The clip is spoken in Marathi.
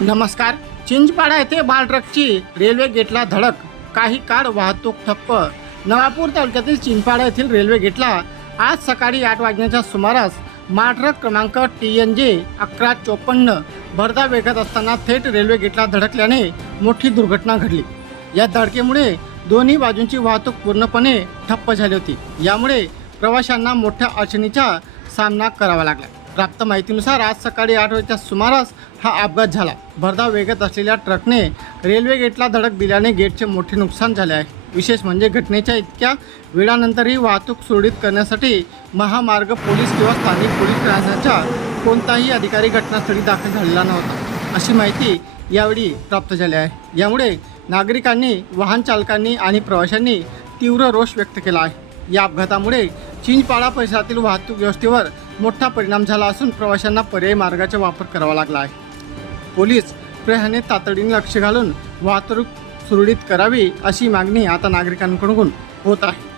नमस्कार. चिंचपाडा येथे माल ट्रकची रेल्वे गेटला धडक. काही काळ वाहतूक ठप्प. नवापूर तालुक्यातील चिंचपाडा येथील रेल्वे गेटला आज सकाळी आठ वाजण्याच्या सुमारास मालट्रक क्रमांक टी एन जे अकरा चोपन्न भरधा वेगत असताना थेट रेल्वे गेटला धडकल्याने मोठी दुर्घटना घडली. या धडकेमुळे दोन्ही बाजूंची वाहतूक पूर्णपणे ठप्प झाली होती. यामुळे प्रवाशांना मोठ्या अडचणीचा सामना करावा लागला. प्राप्त माहितीनुसार आज सकाळी आठ वाजच्या सुमारास हा अपघात झाला. भरधाव वेगात असलेल्या ट्रकने रेल्वे गेटला धडक दिल्याने गेटचे मोठे नुकसान झाले आहे. विशेष म्हणजे घटनेच्या इतक्या वेळानंतरही वाहतूक सुरळीत करण्यासाठी महामार्ग पोलीस किंवा स्थानिक पोलीस प्रशासनाच्या कोणताही अधिकारी घटनास्थळी दाखल झालेला नव्हता. अशी माहिती यावेळी प्राप्त झाली आहे. यामुळे नागरिकांनी वाहन चालकांनी आणि प्रवाशांनी तीव्र रोष व्यक्त केला आहे. या अपघातामुळे चिंचपाडा परिसरातील वाहतूक व्यवस्थेवर मोठा परिणाम झाला असून प्रवाशांना पर्यायी मार्गाचा वापर करावा लागला आहे. पोलीस प्रयाने तातडीने लक्ष घालून वाहतूक सुरळीत करावी अशी मागणी आता नागरिकांकडून होत आहे.